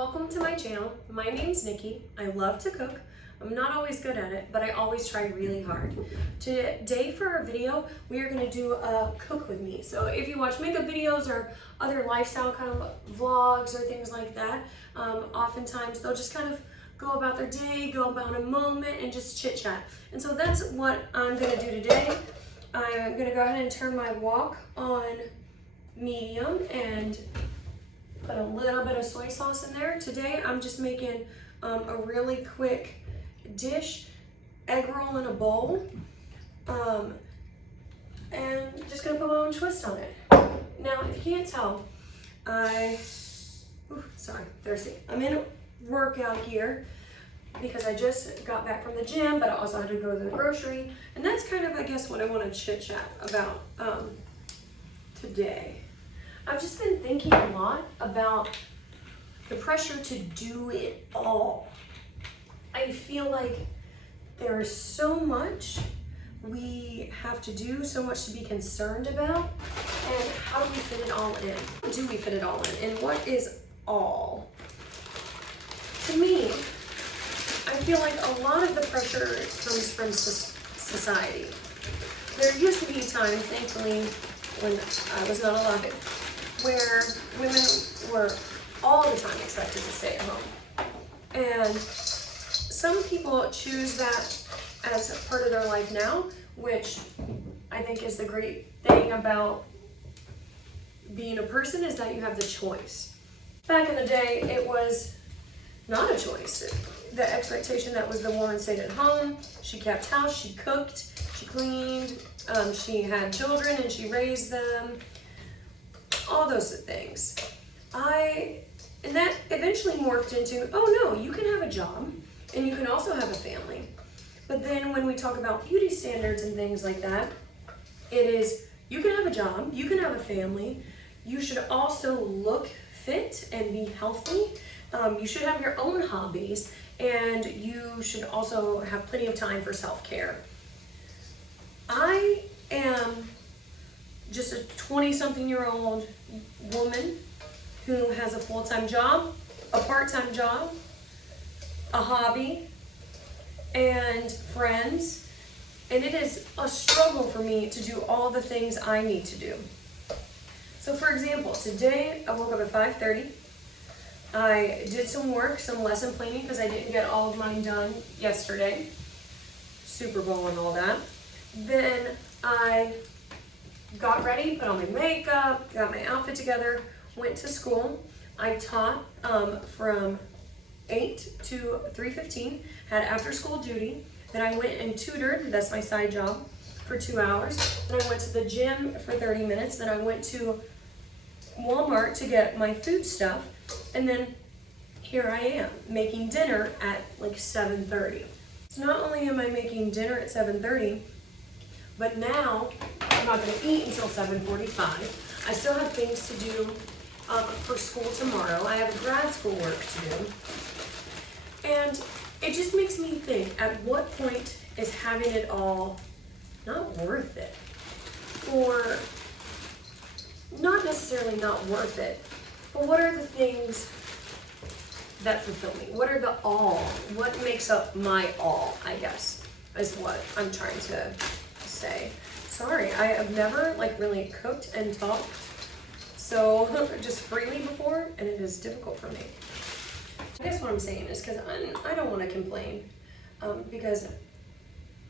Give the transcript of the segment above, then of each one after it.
Welcome to my channel. My name's Nikki. I love to cook. I'm not always good at it, but I always try really hard. Today for our video, we are going to do a cook with me. So if you watch makeup videos or other lifestyle kind of vlogs or things like that, oftentimes they'll just kind of go about their day, go about a moment, and just chit chat. And so that's what I'm going to do today. I'm going to go ahead and turn my wok on medium and put a little bit of soy sauce in there. Today I'm just making a really quick dish, egg roll in a bowl, and just gonna put my own twist on it. Now, if you can't tell, sorry, thirsty. I'm in a workout gear because I just got back from the gym, but I also had to go to the grocery, and that's kind of, I guess, what I want to chit chat about today. I've just been thinking a lot about the pressure to do it all. I feel like there is so much we have to do, so much to be concerned about, and how do we fit it all in? Do we fit it all in? And what is all? To me, I feel like a lot of the pressure comes from society. There used to be a time, thankfully, when I was not alive, where women were all the time expected to stay at home. And some people choose that as a part of their life now, which I think is the great thing about being a person, is that you have the choice. Back in the day, it was not a choice. The expectation that was the woman stayed at home, she kept house, she cooked, she cleaned, she had children and she raised them, all those things. And that eventually morphed into, oh no, you can have a job and you can also have a family. But then when we talk about beauty standards and things like that, it is, you can have a job, you can have a family, you should also look fit and be healthy, you should have your own hobbies, and you should also have plenty of time for self-care. I am just a 20-something-year-old woman who has a full-time job, a part-time job, a hobby, and friends, and it is a struggle for me to do all the things I need to do. So for example, today I woke up at 5:30. I did some work, some lesson planning, because I didn't get all of mine done yesterday, Super Bowl and all that. Then I got ready, put on my makeup, got my outfit together, went to school. I taught from 8 to 3:15, had after school duty. Then I went and tutored, that's my side job, for 2 hours. Then I went to the gym for 30 minutes. Then I went to Walmart to get my food stuff. And then here I am making dinner at like 7:30. So not only am I making dinner at 7:30, but now I'm not going to eat until 7:45. I still have things to do for school tomorrow. I have grad school work to do. And it just makes me think, at what point is having it all not worth it? Or not necessarily not worth it, but what are the things that fulfill me? What are the all? What makes up my all, I guess, is what I'm trying to say. Sorry, I have never really cooked and talked so just freely before, and it is difficult for me. I guess what I'm saying is because I don't want to complain, because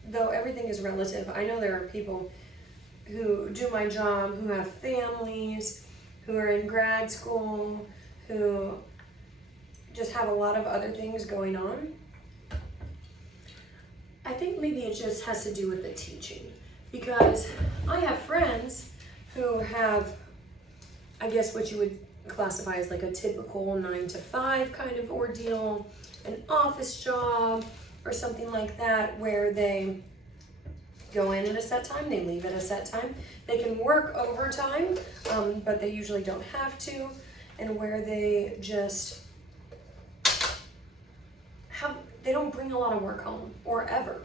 though everything is relative, I know there are people who do my job, who have families, who are in grad school, who just have a lot of other things going on. I think maybe it just has to do with the teaching, because I have friends who have, I guess what you would classify as like a typical 9-to-5 kind of ordeal, an office job or something like that, where they go in at a set time, they leave at a set time. They can work overtime, but they usually don't have to, and where they just they don't bring a lot of work home, or ever.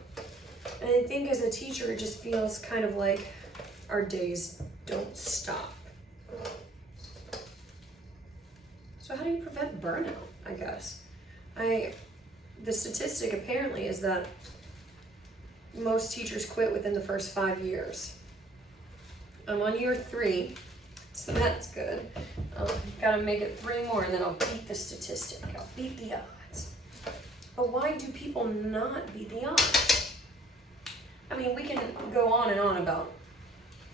And I think as a teacher, it just feels kind of like our days don't stop. So how do you prevent burnout, I guess? The statistic apparently is that most teachers quit within the first 5 years. I'm on year 3, so that's good. Gotta make it 3 more and then I'll beat the statistic. I'll beat the odds. But why do people not beat the odds? I mean, we can go on and on about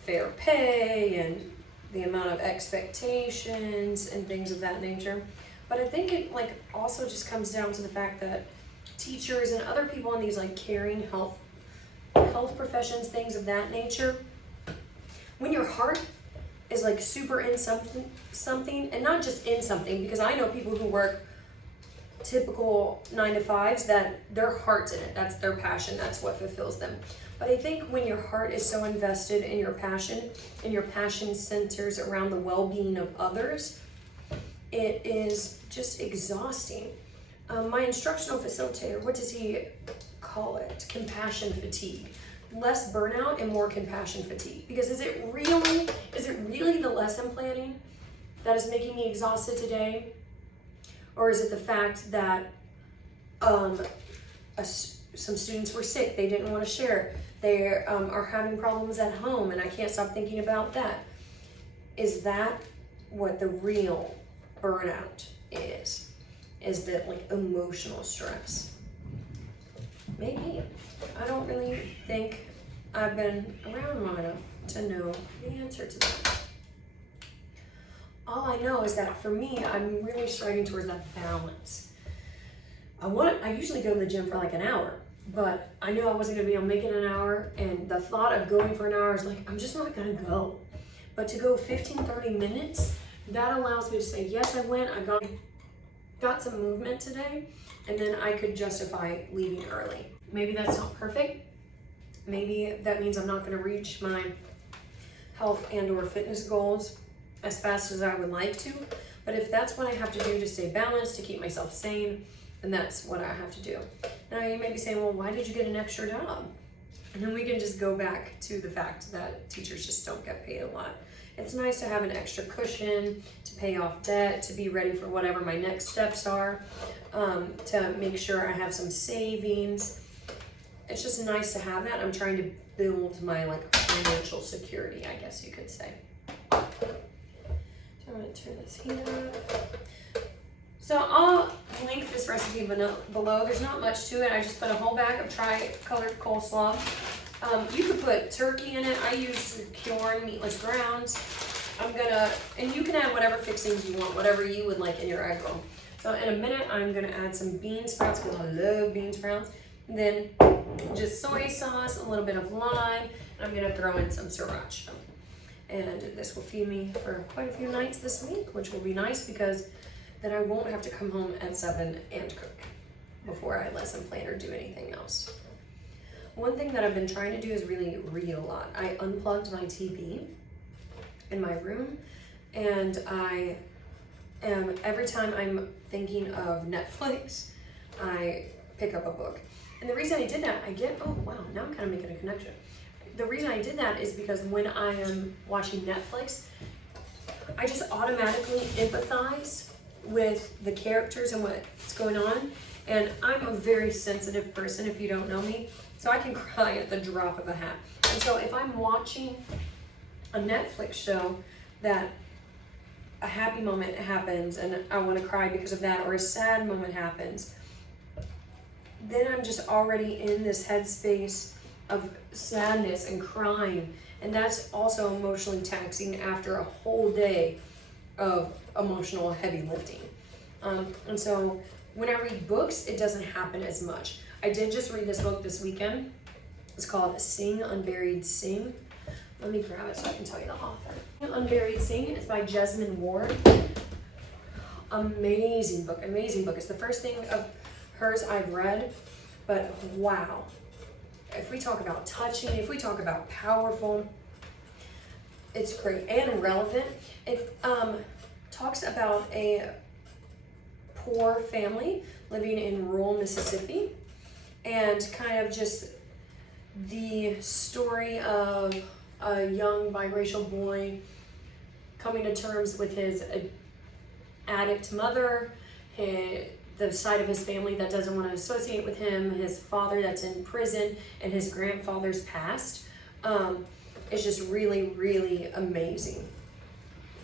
fair pay and the amount of expectations and things of that nature. But I think it also just comes down to the fact that teachers and other people in these caring health professions, things of that nature, when your heart is super in something, and not just in something, because I know people who work typical 9 to 5s that their heart's in it, that's their passion, that's what fulfills them. But I think when your heart is so invested in your passion, and your passion centers around the well-being of others, it is just exhausting. My instructional facilitator, what does he call it? Compassion fatigue. Less burnout and more compassion fatigue. Because is it really the lesson planning that is making me exhausted today? Or is it the fact that some students were sick, they didn't want to share, they are having problems at home and I can't stop thinking about that? Is that what the real burnout is? Is that emotional stress? Maybe. I don't really think I've been around long enough to know the answer to that. All I know is that for me, I'm really striving towards that balance. I usually go to the gym for an hour, but I knew I wasn't gonna be able to make it an hour, and the thought of going for an hour is I'm just not gonna go. But to go 15, 30 minutes, that allows me to say, yes, I went, I got some movement today, and then I could justify leaving early. Maybe that's not perfect. Maybe that means I'm not gonna reach my health and/or fitness goals as fast as I would like to. But if that's what I have to do to stay balanced, to keep myself sane, then that's what I have to do. Now you may be saying, well, why did you get an extra job? And then we can just go back to the fact that teachers just don't get paid a lot. It's nice to have an extra cushion, to pay off debt, to be ready for whatever my next steps are, to make sure I have some savings. It's just nice to have that. I'm trying to build my financial security, I guess you could say. So I'm gonna turn this heat up. So I'll link this recipe below. There's not much to it. I just put a whole bag of tri-colored coleslaw. You could put turkey in it. I use Kjorn meatless grounds. And you can add whatever fixings you want, whatever you would like in your egg roll. So in a minute, I'm gonna add some bean sprouts because I love bean sprouts. And then just soy sauce, a little bit of lime, and I'm gonna throw in some sriracha. And this will feed me for quite a few nights this week, which will be nice because then I won't have to come home at 7 and cook before I lesson plan or do anything else. One thing that I've been trying to do is really read a lot. I unplugged my TV in my room, and every time I'm thinking of Netflix, I pick up a book. And the reason I did that, oh wow, now I'm kind of making a connection. The reason I did that is because when I am watching Netflix, I just automatically empathize with the characters and what's going on. And I'm a very sensitive person, if you don't know me, so I can cry at the drop of a hat. And so if I'm watching a Netflix show that a happy moment happens and I want to cry because of that, or a sad moment happens, then I'm just already in this headspace of sadness and crying. And that's also emotionally taxing after a whole day of emotional heavy lifting. And so when I read books, it doesn't happen as much. I did just read this book this weekend. It's called Sing Unburied Sing. Let me grab it so I can tell you the author. Unburied Sing is by Jesmyn Ward. Amazing book, amazing book. It's the first thing of hers I've read, but wow. If we talk about touching, if we talk about powerful, it's great and relevant. It talks about a poor family living in rural Mississippi, and kind of just the story of a young biracial boy coming to terms with his addict mother, the side of his family that doesn't want to associate with him, his father that's in prison, and his grandfather's past. It's just really, really amazing.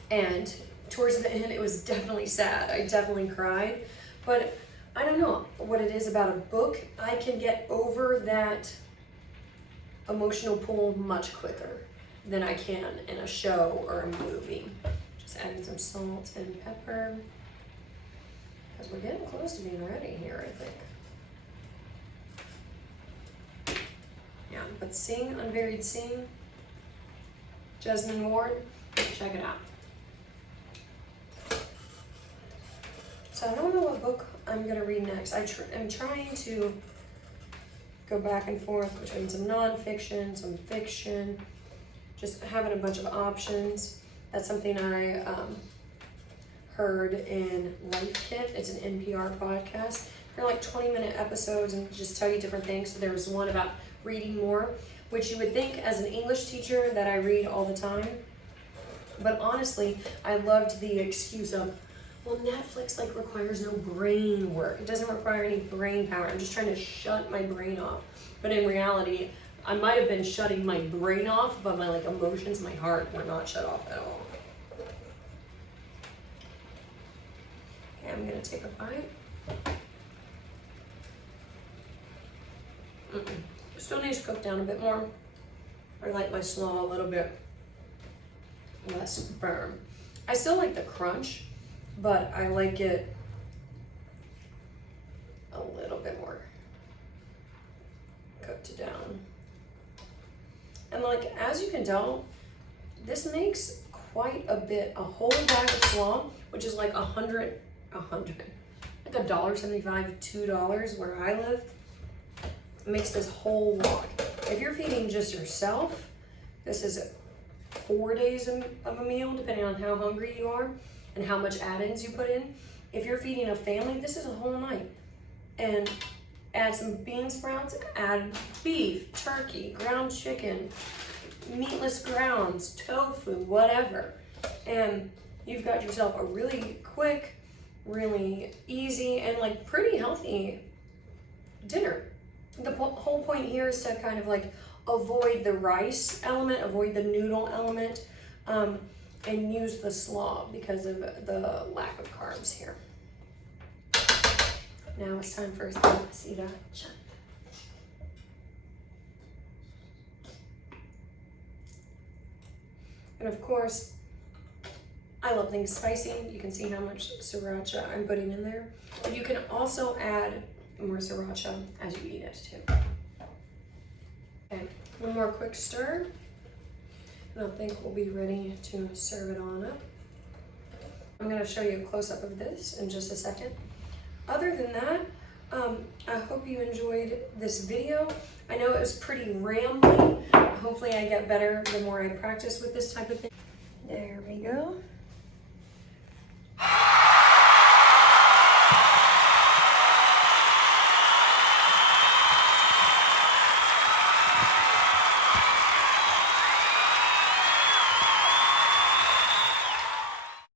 And towards the end, it was definitely sad. I definitely cried. But I don't know what it is about a book. I can get over that emotional pull much quicker than I can in a show or a movie. Just adding some salt and pepper, because we're getting close to being ready here, I think. Yeah, but Sing, Unburied Sing, Jesmyn Ward, check it out. So I don't know what book I'm gonna read next. I'm trying to go back and forth between some nonfiction, some fiction, just having a bunch of options. That's something I heard in Life Kit. It's an NPR podcast. They're like 20-minute episodes and just tell you different things. So there was one about reading more, which you would think as an English teacher that I read all the time. But honestly, I loved the excuse of, well, Netflix like requires no brain work. It doesn't require any brain power. I'm just trying to shut my brain off. But in reality, I might have been shutting my brain off, but my like emotions, my heart were not shut off at all. Okay, I'm gonna take a bite. Still needs to cook down a bit more. I like my slaw a little bit less firm. I still like the crunch, but I like it a little bit more cooked down. And like, as you can tell, this makes quite a bit. A whole bag of slaw, which is like like $1.75, $2 where I live, makes this whole lot. If you're feeding just yourself, this is 4 days of a meal, depending on how hungry you are and how much add-ins you put in. If you're feeding a family, this is a whole night. And add some bean sprouts, add beef, turkey, ground chicken, meatless grounds, tofu, whatever. And you've got yourself a really quick, really easy, and like pretty healthy dinner. The whole point here is to kind of like avoid the rice element, avoid the noodle element, and use the slaw because of the lack of carbs here. Now it's time for some sriracha. And of course, I love things spicy. You can see how much sriracha I'm putting in there. But you can also add more sriracha as you eat it too. Okay, one more quick stir, and I think we'll be ready to serve it on up. I'm gonna show you a close-up of this in just a second. Other than that, I hope you enjoyed this video. I know it was pretty rambly. Hopefully I get better the more I practice with this type of thing. There we go.